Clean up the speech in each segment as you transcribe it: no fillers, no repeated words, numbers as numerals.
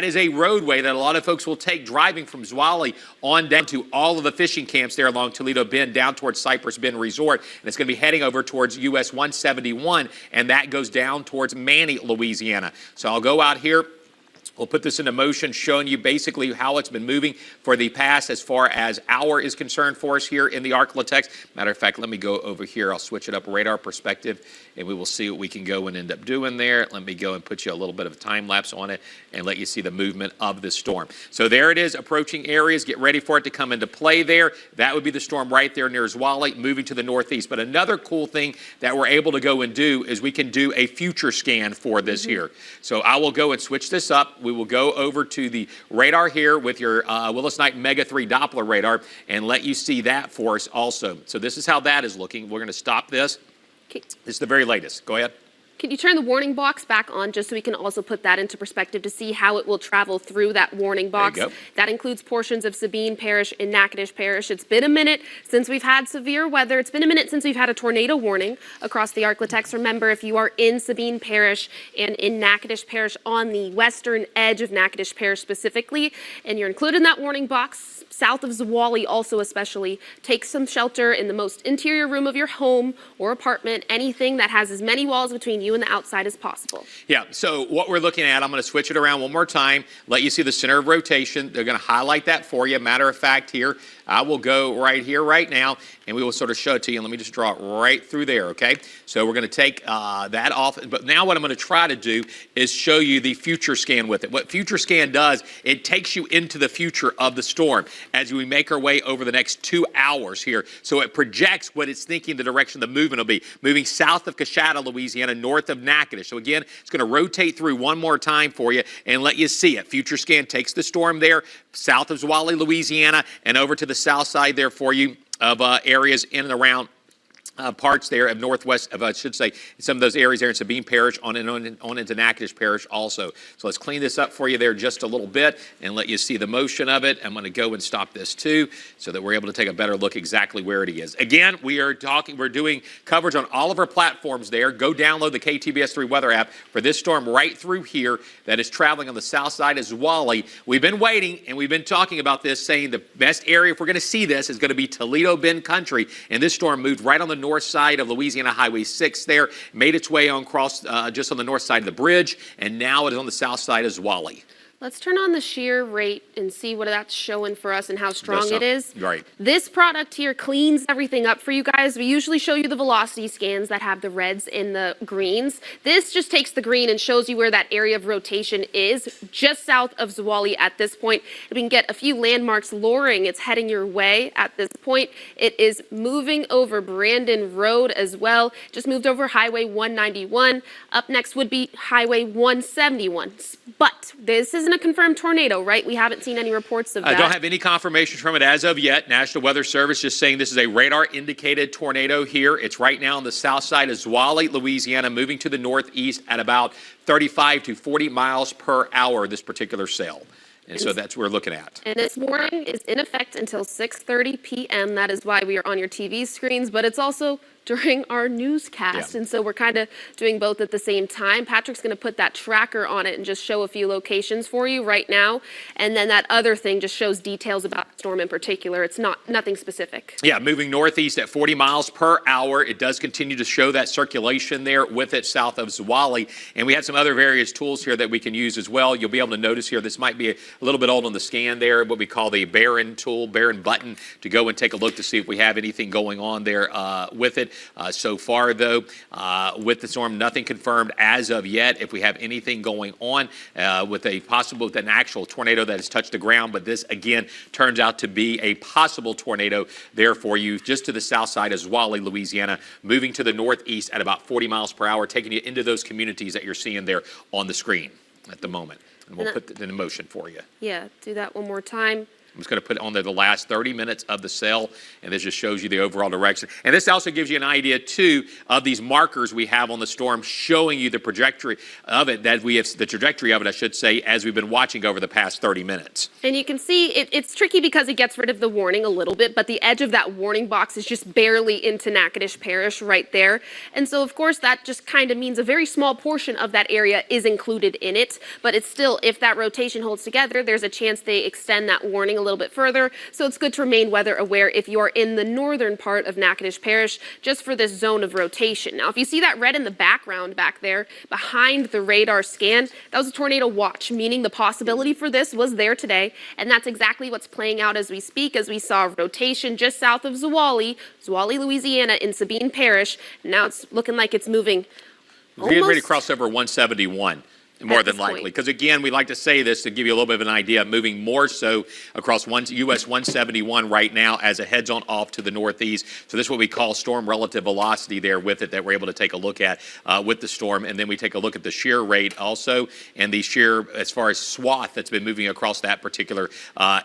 that is a roadway that a lot of folks will take driving from Zwolle on down to all of the fishing camps there along Toledo Bend down towards Cypress Bend Resort. And it's going to be heading over towards US 171, and that goes down towards Manny, Louisiana. So I'll go out here. We'll put this into motion, showing you basically how it's been moving for the past as far as hour is concerned for us here in the Arklatex. Matter of fact, let me go over here. I'll switch it up radar perspective, and we will see what we can go and end up doing there. Let me go and put you a little bit of a time lapse on it and let you see the movement of the storm. So there it is, approaching areas. Get ready for it to come into play there. That would be the storm right there near Zwolle, moving to the northeast. But another cool thing that we're able to go and do is we can do a future scan for this here. So I will go and switch this up. We will go over to the radar here with your Willis Knight Mega 3 Doppler radar and let you see that for us also. So this is how that is looking. We're going to stop this. Okay. This is the very latest. Go ahead. Can you turn the warning box back on just so we can also put that into perspective to see how it will travel through that warning box? There you go. That includes portions of Sabine Parish and Natchitoches Parish. It's been a minute since we've had severe weather. It's been a minute since we've had a tornado warning across the Arklatex. Remember, if you are in Sabine Parish and in Natchitoches Parish on the western edge of Natchitoches Parish specifically, and you're included in that warning box, south of Zwolle also especially, take some shelter in the most interior room of your home or apartment, anything that has as many walls between you and the outside as possible. Yeah, so what we're looking at, I'm going to switch it around one more time, let you see the center of rotation. They're going to highlight that for you. Matter of fact here, I will go right here right now, and we will sort of show it to you. And let me just draw it right through there, okay? So we're going to take that off. But now what I'm going to try to do is show you the future scan with it. What future scan does, it takes you into the future of the storm as we make our way over the next 2 hours here. So it projects what it's thinking the direction the movement will be. Moving south of Coshada, Louisiana, north of Natchitoches. So again, it's going to rotate through one more time for you and let you see it. Future scan takes the storm there, south of Zwolle, Louisiana, and over to the south side there for you of areas in and around parts there of northwest of, I should say, some of those areas there in Sabine Parish on into Natchitoches Parish also. So let's clean this up for you there just a little bit and let you see the motion of it. I'm going to go and stop this too so that we're able to take a better look exactly where it is. Again, we're doing coverage on all of our platforms there. Go download the KTBS 3 weather app for this storm right through here that is traveling on the south side of Zwolle. We've been waiting and we've been talking about this, saying the best area if we're going to see this is going to be Toledo Bend country. And this storm moved right on the north side of Louisiana Highway 6 there, made its way on across just on the north side of the bridge, and now it is on the south side of Zwolle. Let's turn on the shear rate and see what that's showing for us and how strong it is. Right. This product here cleans everything up for you guys. We usually show you the velocity scans that have the reds and the greens. This just takes the green and shows you where that area of rotation is, just south of Zwolle at this point. We can get a few landmarks luring. It's heading your way at this point. It is moving over Brandon Road as well. Just moved over Highway 191. Up next would be Highway 171. But this isn't a confirmed tornado, right? We haven't seen any reports of that. I don't have any confirmation from it as of yet. National Weather Service just saying this is a radar-indicated tornado here. It's right now on the south side of Zwolle, Louisiana, moving to the northeast at about 35 to 40 miles per hour, this particular cell. And so that's what we're looking at. And this warning is in effect until 6:30 p.m. That is why we are on your TV screens, but it's also during our newscast. And so we're kind of doing both at the same time. Patrick's going to put that tracker on it and just show a few locations for you right now. And then that other thing just shows details about the storm in particular. It's nothing specific. Yeah, moving northeast at 40 miles per hour. It does continue to show that circulation there with it south of Zwolle. And we have some other various tools here that we can use as well. You'll be able to notice here, this might be a little bit old on the scan there, what we call the Baron tool, Baron button, to go and take a look to see if we have anything going on there with it. So far, though, with the storm, nothing confirmed as of yet. If we have anything going on with an actual tornado that has touched the ground, but this again turns out to be a possible tornado there for you, just to the south side of Zwolle, Louisiana, moving to the northeast at about 40 miles per hour, taking you into those communities that you're seeing there on the screen at the moment. And we'll put it in motion for you. Yeah, do that one more time. I'm just going to put on there the last 30 minutes of the cell, and this just shows you the overall direction. And this also gives you an idea, too, of these markers we have on the storm showing you the trajectory of it, I should say, as we've been watching over the past 30 minutes. And you can see it's tricky because it gets rid of the warning a little bit, but the edge of that warning box is just barely into Natchitoches Parish right there. And so, of course, that just kind of means a very small portion of that area is included in it, but it's still, if that rotation holds together, there's a chance they extend that warning a little bit further. So it's good to remain weather aware if you are in the northern part of Natchitoches Parish, just for this zone of rotation. Now, if you see that red in the background back there behind the radar scan, that was a tornado watch, meaning the possibility for this was there today. And that's exactly what's playing out as we speak, as we saw rotation just south of Zwolle, Louisiana, in Sabine Parish. Now it's looking like it's moving We're getting ready to cross over 171. More than likely, because again, we like to say this to give you a little bit of an idea, moving more so across US 171 right now as it heads on off to the northeast. So this is what we call storm relative velocity there with it that we're able to take a look at with the storm. And then we take a look at the shear rate also, and the shear as far as swath that's been moving across that particular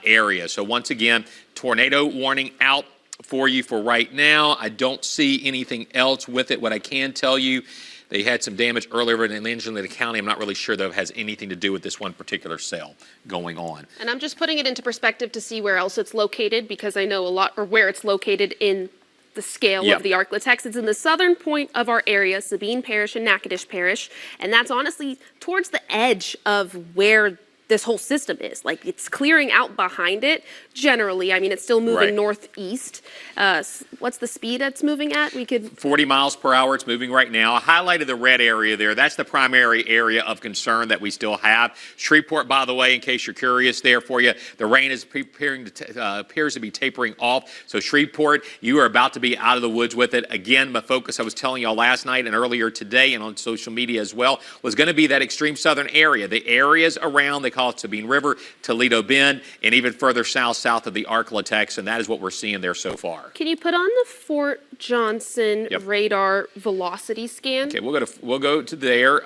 area. So once again, tornado warning out for you for right now. I don't see anything else with it. What I can tell you, they had some damage earlier in Angelina County. I'm not really sure, though, it has anything to do with this one particular cell going on. And I'm just putting it into perspective to see where else it's located, because I know a lot, or where it's located in the scale of the Arklatex. It's in the southern point of our area, Sabine Parish and Natchitoches Parish, and that's honestly towards the edge of where this whole system is. Like, it's clearing out behind it generally. I mean, it's still moving northeast. What's the speed it's moving at? 40 miles per hour it's moving right now. I highlighted the red area there. That's the primary area of concern that we still have. Shreveport, by the way, in case you're curious there for you, the rain is appears to be tapering off. So Shreveport, you are about to be out of the woods with it. Again, my focus, I was telling y'all last night and earlier today and on social media as well, was going to be that extreme southern area. The areas around, they call it Sabine River, Toledo Bend, and even further south of the Arklatex, and that is what we're seeing there so far. Can you put on the Fort Johnson radar velocity scan? Okay, we'll go to there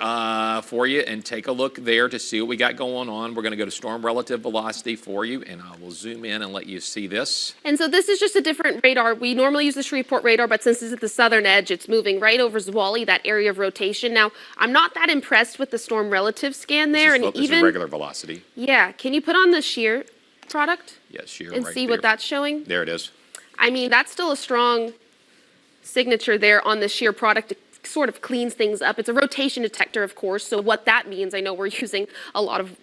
for you and take a look there to see what we got going on. We're going to go to storm relative velocity for you, and I will zoom in and let you see this. And so this is just a different radar. We normally use the Shreveport radar, but since it's at the southern edge, it's moving right over Zwolle, that area of rotation. Now, I'm not that impressed with the storm relative scan there, this is regular velocity. Yeah, can you put on the shear product? Yes, shear and right see there. what that's showing? There it is. I mean, that's still a strong signature there on the shear product. It sort of cleans things up. It's a rotation detector, of course, so what that means, I know we're using a lot of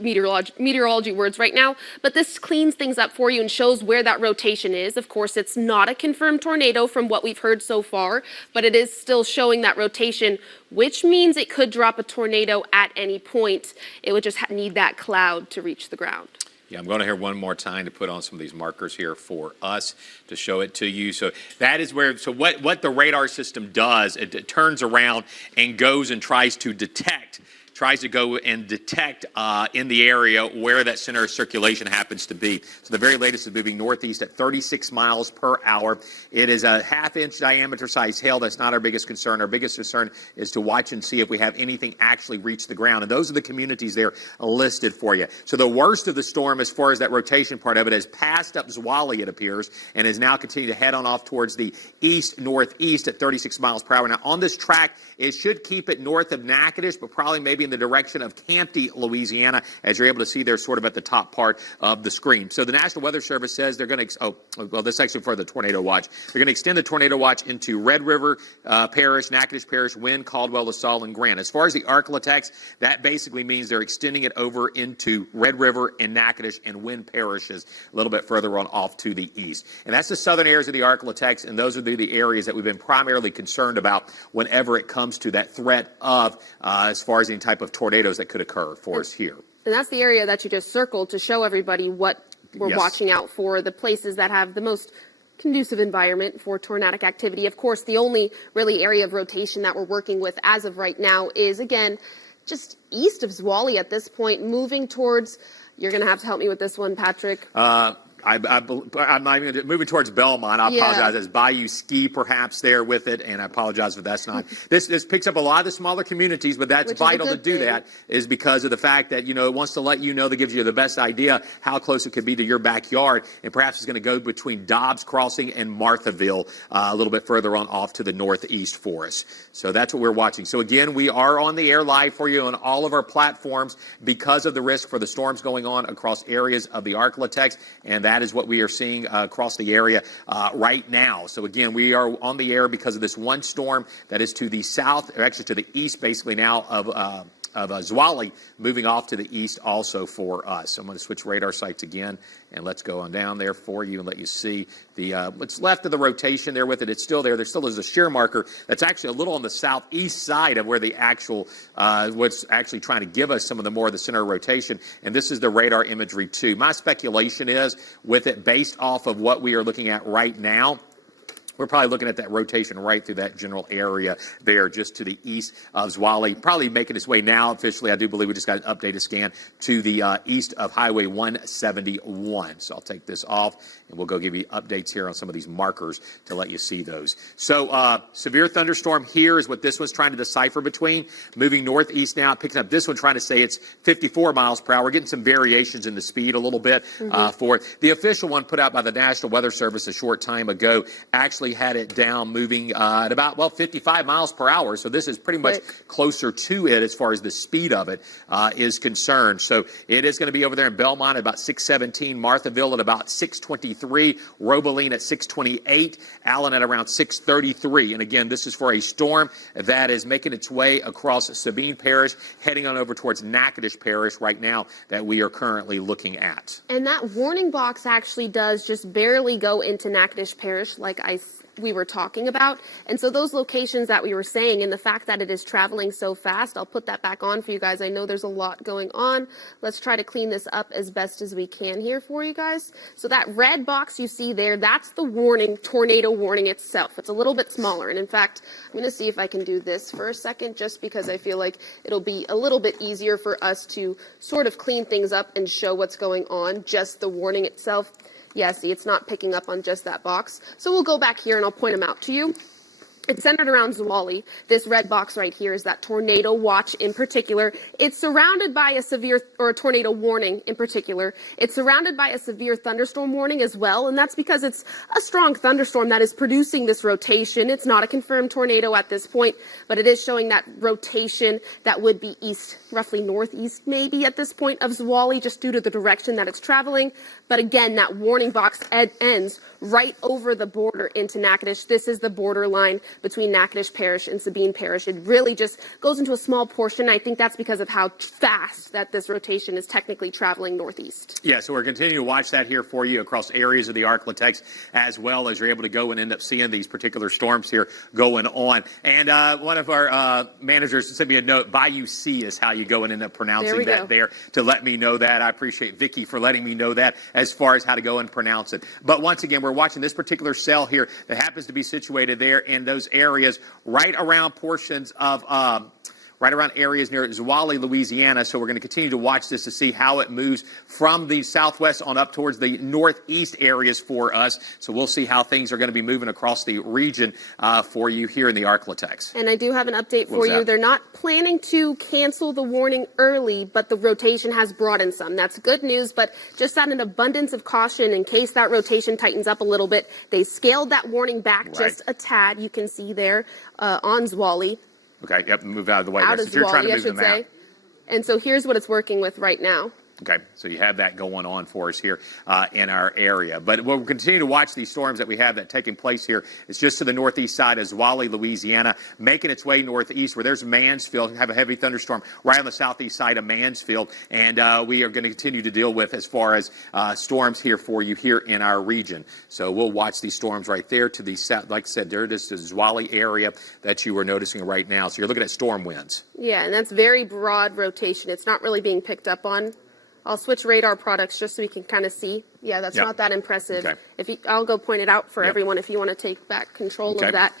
meteorology words right now, but this cleans things up for you and shows where that rotation is. Of course, it's not a confirmed tornado from what we've heard so far, but it is still showing that rotation, which means it could drop a tornado at any point. It would just need that cloud to reach the ground. Yeah, I'm going to hear one more time to put on some of these markers here for us to show it to you. So that is where, so what the radar system does, it turns around and goes and tries to go and detect in the area where that center of circulation happens to be. So the very latest is moving northeast at 36 miles per hour. It is a half-inch diameter size hail. That's not our biggest concern. Our biggest concern is to watch and see if we have anything actually reach the ground. And those are the communities there listed for you. So the worst of the storm, as far as that rotation part of it, has passed up Zwolle, it appears, and is now continuing to head on off towards the east-northeast at 36 miles per hour. Now, on this track, it should keep it north of Natchitoches, but probably maybe in the direction of Campty, Louisiana, as you're able to see there sort of at the top part of the screen. So the National Weather Service says they're going to, this is actually for the tornado watch. They're going to extend the tornado watch into Red River Parish, Natchitoches Parish, Wynn, Caldwell, LaSalle, and Grant. As far as the Arklatex, that basically means they're extending it over into Red River and Natchitoches and Wynn parishes a little bit further on off to the east. And that's the southern areas of the Arklatex, and those are the areas that we've been primarily concerned about whenever it comes to that threat of, as far as any type of tornadoes that could occur for us here. And that's the area that you just circled to show everybody what we're watching out for, the places that have the most conducive environment for tornadic activity. Of course, the only really area of rotation that we're working with as of right now is, again, just east of Zwolle at this point, moving towards, you're going to have to help me with this one, Patrick. I I'm not even moving towards Belmont. I apologize. As Bayou Ski perhaps there with it, and I apologize if that's not. This picks up a lot of the smaller communities, but that's vital to do that is because of the fact that, it wants to let you know, that gives you the best idea how close it could be to your backyard, and perhaps it's going to go between Dobbs Crossing and Marthaville, a little bit further on off to the northeast for us. So that's what we're watching. So again, we are on the air live for you on all of our platforms because of the risk for the storms going on across areas of the Arklatex, and that is what we are seeing across the area right now. So again, we are on the air because of this one storm that is to the south, or actually to the east basically now of Zwali, moving off to the east also for us. So I'm going to switch radar sites again, and let's go on down there for you and let you see the what's left of the rotation there with it. It's still there. There still is a shear marker that's actually a little on the southeast side of where the actual what's actually trying to give us some of the more of the center of rotation. And this is the radar imagery too. My speculation is with it based off of what we are looking at right now, we're probably looking at that rotation right through that general area there just to the east of Zwali. Probably making its way now officially. I do believe we just got an updated scan to the east of Highway 171. So I'll take this off and we'll go give you updates here on some of these markers to let you see those. So severe thunderstorm here is what this one's trying to decipher between. Moving northeast now, picking up this one trying to say it's 54 miles per hour. We're getting some variations in the speed a little bit for it. The official one put out by the National Weather Service a short time ago actually had it down moving at about 55 miles per hour. So this is pretty much closer to it as far as the speed of it is concerned. So it is going to be over there in Belmont at about 617, Marthaville at about 623, Roebeline at 628, Allen at around 633. And again, this is for a storm that is making its way across Sabine Parish, heading on over towards Natchitoches Parish right now that we are currently looking at. And that warning box actually does just barely go into Natchitoches Parish, like we were talking about. And so those locations that we were saying, and the fact that it is traveling so fast, I'll put that back on for you guys. I know there's a lot going on. Let's try to clean this up as best as we can here for you guys. So that red box you see there, that's the warning, tornado warning itself. It's a little bit smaller. And in fact, I'm going to see if I can do this for a second, just because I feel like it'll be a little bit easier for us to sort of clean things up and show what's going on, just the warning itself. Yeah, see, it's not picking up on just that box. So we'll go back here and I'll point them out to you. It's centered around Zwali. This red box right here is that tornado watch in particular. It's surrounded by a severe, or a tornado warning in particular. It's surrounded by a severe thunderstorm warning as well, and that's because it's a strong thunderstorm that is producing this rotation. It's not a confirmed tornado at this point, but it is showing that rotation that would be east, roughly northeast maybe at this point of Zwali, just due to the direction that it's traveling. But again, that warning box ends right over the border into Natchitoches. This is the borderline between Natchitoches Parish and Sabine Parish. It really just goes into a small portion. I think that's because of how fast that this rotation is technically traveling northeast. Yeah, so we're continuing to watch that here for you across areas of the Arklatex, as well as you're able to go and end up seeing these particular storms here going on. And one of our managers sent me a note, Bayou C is how you go and end up pronouncing that there, to let me know that. I appreciate Vicky for letting me know that as far as how to go and pronounce it. But once again, we're watching this particular cell here that happens to be situated there in those areas right around portions of right around areas near Zwali, Louisiana. So we're going to continue to watch this to see how it moves from the southwest on up towards the northeast areas for us. So we'll see how things are going to be moving across the region for you here in the Arklatex. And I do have an update for you. They're not planning to cancel the warning early, but the rotation has broadened some. That's good news, but just out of an abundance of caution, in case that rotation tightens up a little bit, they scaled that warning back just a tad. You can see there on Zwali. Okay, yep, move out of the way. Out of Zwali, I should say. Out. And so here's what it's working with right now. Okay, so you have that going on for us here in our area. But we'll continue to watch these storms that we have that taking place here. It's just to the northeast side of Zwali, Louisiana, making its way northeast where there's Mansfield, have a heavy thunderstorm right on the southeast side of Mansfield. And we are going to continue to deal with as far as storms here for you here in our region. So we'll watch these storms right there to the south. Like I said, there it is, the Zwali area that you are noticing right now. So you're looking at storm winds. Yeah, and that's very broad rotation. It's not really being picked up on I'll switch radar products just so we can kind of see. Yeah, that's Yep. not that impressive. Okay. I'll go point it out for Yep. everyone if you want to take back control Okay. of that.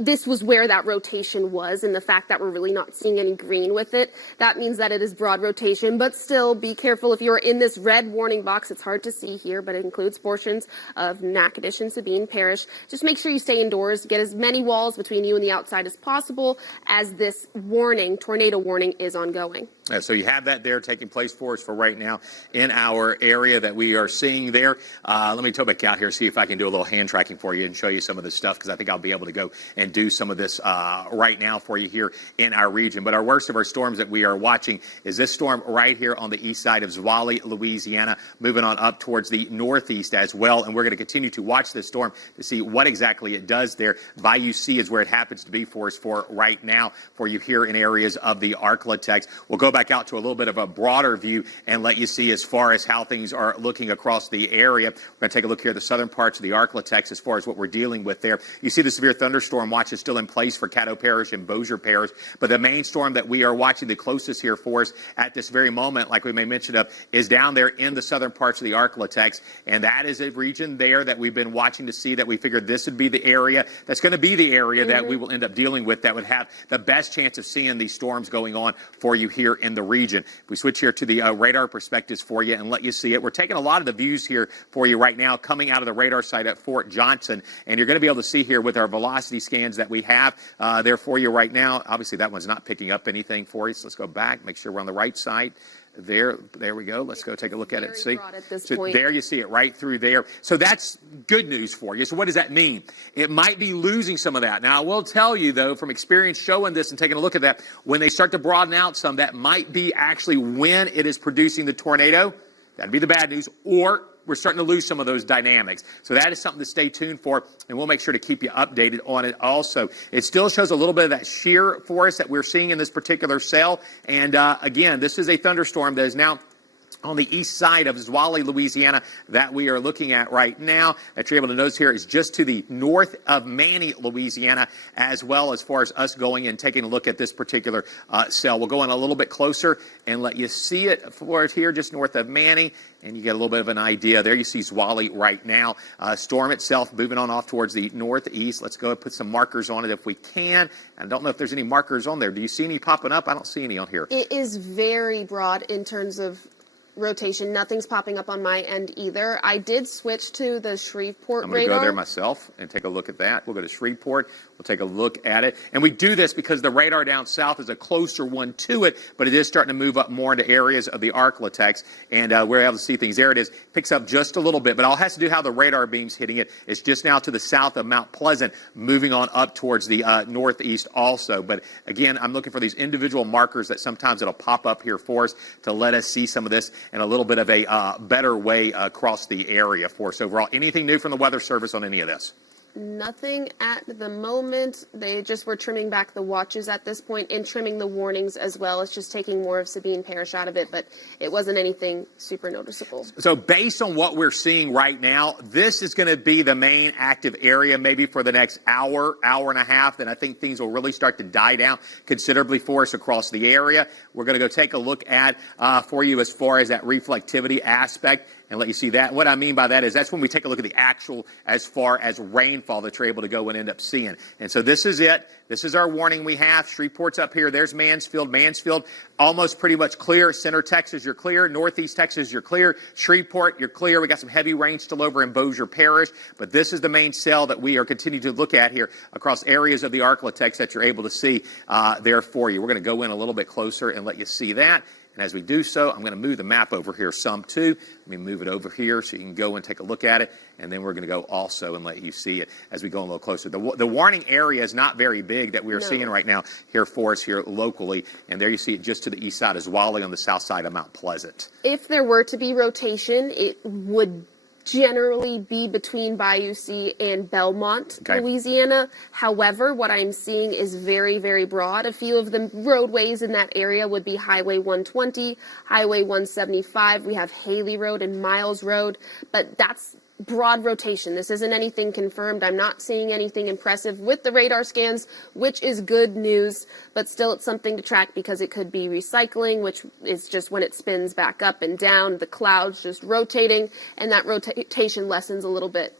This was where that rotation was, and the fact that we're really not seeing any green with it, that means that it is broad rotation. But still, be careful if you're in this red warning box. It's hard to see here, but it includes portions of Natchitoches, Sabine Parish. Just make sure you stay indoors. Get as many walls between you and the outside as possible, as this warning, tornado warning, is ongoing. So you have that there taking place for us for right now in our area that we are seeing there. Let me go back out here, see if I can do a little hand tracking for you and show you some of this stuff, because I think I'll be able to go and do some of this right now for you here in our region. But our worst of our storms that we are watching is this storm right here on the east side of Zwolle, Louisiana, moving on up towards the northeast as well. And we're going to continue to watch this storm to see what exactly it does there. Bayou C is where it happens to be for us for right now for you here in areas of the Arklatex. We'll go back out to a little bit of a broader view and let you see as far as how things are looking across the area. We're going to take a look here at the southern parts of the Arklatex as far as what we're dealing with there. You see the severe thunderstorm watch is still in place for Caddo Parish and Bossier Parish, but the main storm that we are watching the closest here for us at this very moment, like we may mention of, is down there in the southern parts of the Arklatex, and that is a region there that we've been watching to see that we figured this would be the area that's going to be the area that we will end up dealing with that would have the best chance of seeing these storms going on for you here in the region. If we switch here to the radar perspectives for you and let you see it, we're taking a lot of the views here for you right now coming out of the radar site at Fort Johnson, and you're going to be able to see here with our velocity scans that we have there for you right now. Obviously, that one's not picking up anything for you, so let's go back, make sure we're on the right side. There we go. Let's go take a look at it and see. So there you see it right through there. So that's good news for you. So what does that mean? It might be losing some of that. Now, I will tell you, though, from experience showing this and taking a look at that, when they start to broaden out some, that might be actually when it is producing the tornado. That'd be the bad news. Or we're starting to lose some of those dynamics. So that is something to stay tuned for, and we'll make sure to keep you updated on it also. It still shows a little bit of that shear for us that we're seeing in this particular cell. And again, this is a thunderstorm that is now on the east side of Zwolle, Louisiana, that we are looking at right now. That you're able to notice here is just to the north of Manny, Louisiana, as well as far as us going and taking a look at this particular cell. We'll go in a little bit closer and let you see it for it here just north of Manny, and you get a little bit of an idea. There you see Zwolle right now. Storm itself moving on off towards the northeast. Let's go and put some markers on it if we can. I don't know if there's any markers on there. Do you see any popping up? I don't see any on here. It is very broad in terms of rotation. Nothing's popping up on my end either. I did switch to the Shreveport radar. I'm going to go there myself and take a look at that. We'll go to Shreveport. We'll take a look at it. And we do this because the radar down south is a closer one to it, but it is starting to move up more into areas of the Arklatex, and we're able to see things. There it is. Picks up just a little bit, but all has to do how the radar beam's hitting it. It's just now to the south of Mount Pleasant, moving on up towards the northeast also. But again, I'm looking for these individual markers that sometimes it'll pop up here for us to let us see some of this in a little bit of a better way across the area for us overall. Anything new from the Weather Service on any of this? Nothing at the moment. They just were trimming back the watches at this point and trimming the warnings as well. It's just taking more of Sabine Parish out of it, but it wasn't anything super noticeable. So based on what we're seeing right now, this is going to be the main active area maybe for the next hour, hour and a half. Then I think things will really start to die down considerably for us across the area. We're going to go take a look at for you as far as that reflectivity aspect and let you see that. What I mean by that is that's when we take a look at the actual as far as rainfall that you're able to go and end up seeing. And so this is it. This is our warning we have. Shreveport's up here. There's Mansfield. Mansfield, almost pretty much clear. Center Texas, you're clear. Northeast Texas, you're clear. Shreveport, you're clear. We got some heavy rain still over in Bossier Parish. But this is the main cell that we are continuing to look at here across areas of the Arklatex that you're able to see there for you. We're going to go in a little bit closer and let you see that. And as we do so, I'm going to move the map over here some too. Let me move it over here so you can go and take a look at it. And then we're going to go also and let you see it as we go a little closer. The warning area is not very big that we're seeing right now here for us here locally. And there you see it just to the east side of Zwolle on the south side of Mount Pleasant. If there were to be rotation, it would generally be between Bayou C and Belmont, Louisiana. However, what I'm seeing is very, very broad. A few of the roadways in that area would be Highway 120, Highway 175. We have Haley Road and Miles Road, but that's broad rotation. This isn't anything confirmed. I'm not seeing anything impressive with the radar scans, which is good news, but still it's something to track because it could be recycling, which is just when it spins back up and down, the clouds just rotating, and that rotation lessens a little bit.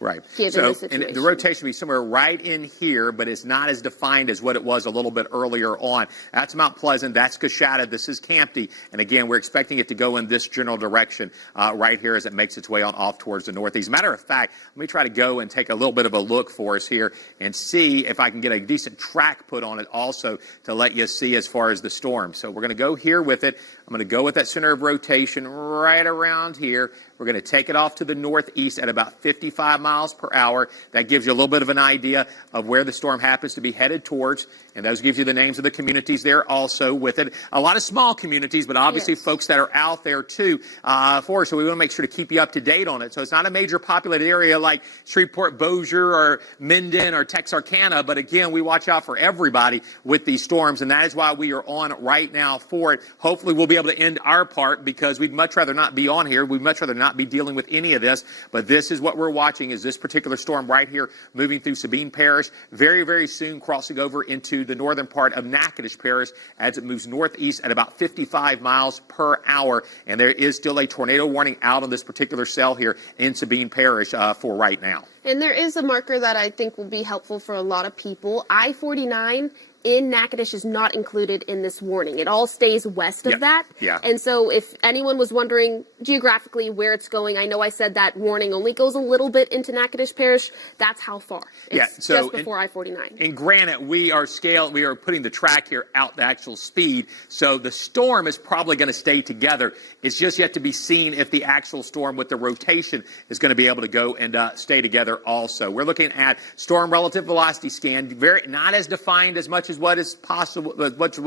Right. So and the rotation will be somewhere right in here, but it's not as defined as what it was a little bit earlier on. That's Mount Pleasant. That's Coshada. This is Campty. And again, we're expecting it to go in this general direction right here as it makes its way on off towards the northeast. Matter of fact, let me try to go and take a little bit of a look for us here and see if I can get a decent track put on it also to let you see as far as the storm. So we're going to go here with it. I'm going to go with that center of rotation right around here. We're going to take it off to the northeast at about 55 miles per hour. That gives you a little bit of an idea of where the storm happens to be headed towards. And those gives you the names of the communities there also with it. A lot of small communities, but obviously folks that are out there too for us. So we want to make sure to keep you up to date on it. So it's not a major populated area like Shreveport, Bossier, or Minden, or Texarkana. But again, we watch out for everybody with these storms. And that is why we are on right now for it. Hopefully we'll be able to end our part because we'd much rather not be on here. We'd much rather not be dealing with any of this. But this is what we're watching is this particular storm right here moving through Sabine Parish. Very, very soon crossing over into the northern part of Natchitoches Parish as it moves northeast at about 55 miles per hour. And there is still a tornado warning out on this particular cell here in Sabine Parish for right now. And there is a marker that I think will be helpful for a lot of people. I-49 in Natchitoches is not included in this warning. It all stays west of that. Yeah. And so if anyone was wondering geographically where it's going, I know I said that warning only goes a little bit into Natchitoches Parish. That's how far. It's just before I-49. And granted, we are putting the track here out the actual speed. So the storm is probably going to stay together. It's just yet to be seen if the actual storm with the rotation is going to be able to go and stay together also. We're looking at storm relative velocity scan, not as defined as much as what is possible, what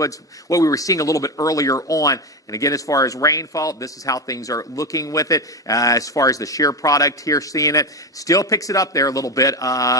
we were seeing a little bit earlier on. And again, as far as rainfall, this is how things are looking with it. As far as the shear product here, seeing it, still picks it up there a little bit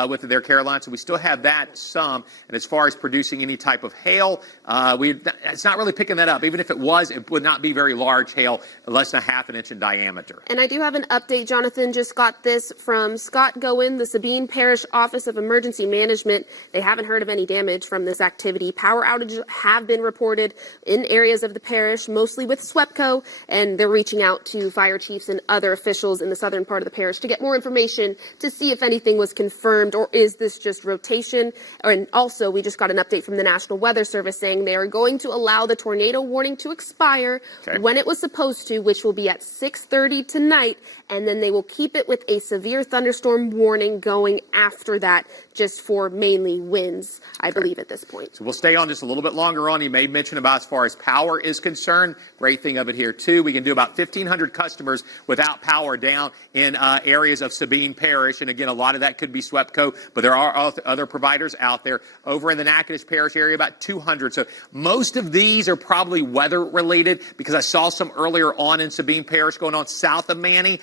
with it there, Caroline. So we still have that some. And as far as producing any type of hail, it's not really picking that up. Even if it was, it would not be very large hail, less than ½ an inch in diameter. And I do have an update. Jonathan just got this from Scott Goen, the Sabine Parish Office of Emergency Management. They haven't heard of any damage from this activity. Power outages have been reported in areas of the parish, mostly with SWEPCO, and they're reaching out to fire chiefs and other officials in the southern part of the parish to get more information to see if anything was confirmed or is this just rotation. And also, we just got an update from the National Weather Service saying they are going to allow the tornado warning to expire when it was supposed to, which will be at 6:30 tonight, and then they will keep it with a severe thunderstorm warning going after that, just for mainly winds, I believe, at this point. So we'll stay on just a little bit longer on. You may mention about as far as power is concerned. Great thing of it here, too. We can do about 1,500 customers without power down in areas of Sabine Parish. And again, a lot of that could be SWEPCO, but there are other providers out there. Over in the Natchitoches Parish area, about 200. So most of these are probably weather related because I saw some earlier on in Sabine Parish going on south of Manny.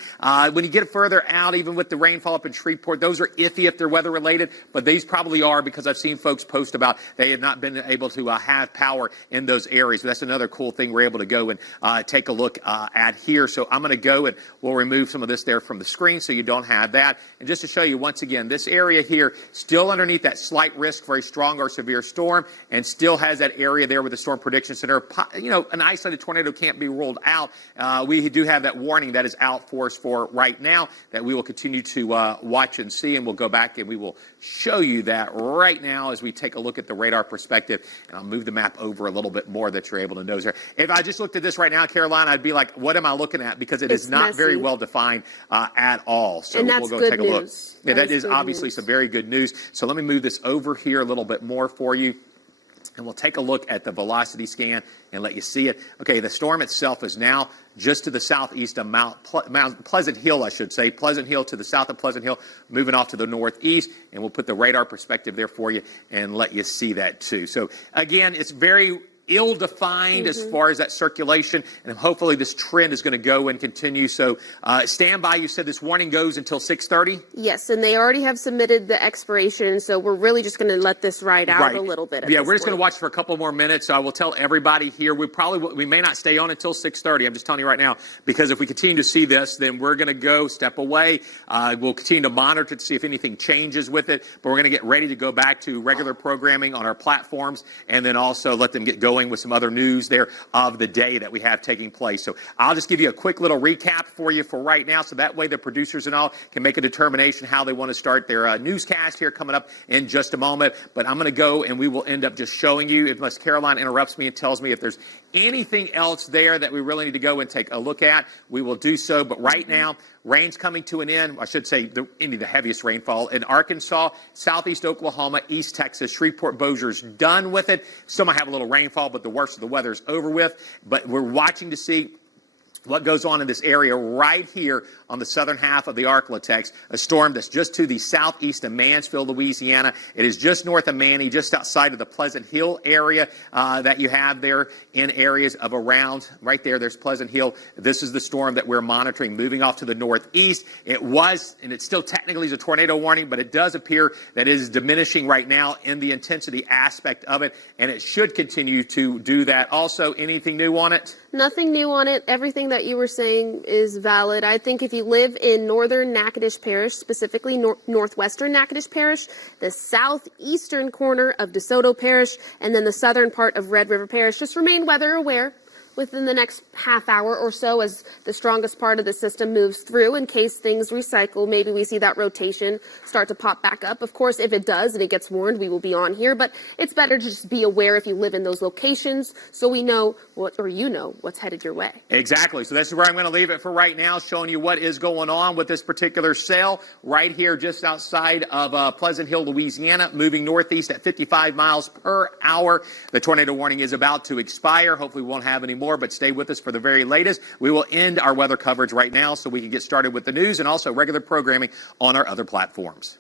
When you get further out, even with the rainfall up in Shreveport, those are iffy if they're weather related, but these probably are because I've seen folks post about they have not been able to have power in those areas. But that's another cool thing we're able to go and take a look at here. So I'm going to go and we'll remove some of this there from the screen so you don't have that. And just to show you once again, this area here still underneath that slight risk for a strong or severe storm and still has that area there with the Storm Prediction Center. You know, an isolated tornado can't be ruled out. We do have that warning that is out for us for right now that we will continue to watch and see, and we'll go back and we will show you that right now as we take a look at the radar perspective. And I'll move the map over a little bit more that you're able to nose there. If I just looked at this right now, Caroline, I'd be like, what am I looking at? Because it is not very well defined at all. So we'll go take a look. Yeah, that is obviously some very good news. So let me move this over here a little bit more for you. And we'll take a look at the velocity scan and let you see it. Okay, the storm itself is now just to the southeast of Mount Pleasant Hill, I should say. Pleasant Hill to the south of Pleasant Hill, moving off to the northeast. And we'll put the radar perspective there for you and let you see that too. So again, it's very ill-defined as far as that circulation, and hopefully this trend is going to go and continue. So stand by. You said this warning goes until 6:30? Yes, and they already have submitted the expiration, so we're really just going to let this ride out a little bit. Yeah, we're just going to watch for a couple more minutes. So I will tell everybody here, we may not stay on until 6:30. I'm just telling you right now, because if we continue to see this, then we're going to go step away. We'll continue to monitor to see if anything changes with it, but we're going to get ready to go back to regular programming on our platforms, and then also let them get going with some other news there of the day that we have taking place. So I'll just give you a quick little recap for you for right now, so that way the producers and all can make a determination how they want to start their newscast here coming up in just a moment. But I'm going to go and we will end up just showing you, unless Caroline interrupts me and tells me if there's anything else there that we really need to go and take a look at, we will do so. But right now, rain's coming to an end. I should say the heaviest rainfall in Arkansas, southeast Oklahoma, East Texas, Shreveport, Bossier's done with it. Still might have a little rainfall, but the worst of the weather is over with. But we're watching to see what goes on in this area right here on the southern half of the Arklatex, a storm that's just to the southeast of Mansfield, Louisiana. It is just north of Manny, just outside of the Pleasant Hill area that you have there in areas of around, right there, there's Pleasant Hill. This is the storm that we're monitoring moving off to the northeast. It was, and it still technically is a tornado warning, but it does appear that it is diminishing right now in the intensity aspect of it, and it should continue to do that. Also, anything new on it? Nothing new on it. Everything that you were saying is valid. I think if you live in northern Natchitoches Parish, specifically northwestern Natchitoches Parish, the southeastern corner of DeSoto Parish, and then the southern part of Red River Parish, just remain weather aware within the next half hour or so as the strongest part of the system moves through. In case things recycle, maybe we see that rotation start to pop back up. Of course, if it does and it gets warned, we will be on here, but it's better to just be aware if you live in those locations so we know what, or you know what's headed your way. Exactly. So this is where I'm going to leave it for right now, showing you what is going on with this particular cell right here just outside of Pleasant Hill, Louisiana, moving northeast at 55 miles per hour. The tornado warning is about to expire. Hopefully we won't have any more, but stay with us for the very latest. We will end our weather coverage right now so we can get started with the news and also regular programming on our other platforms.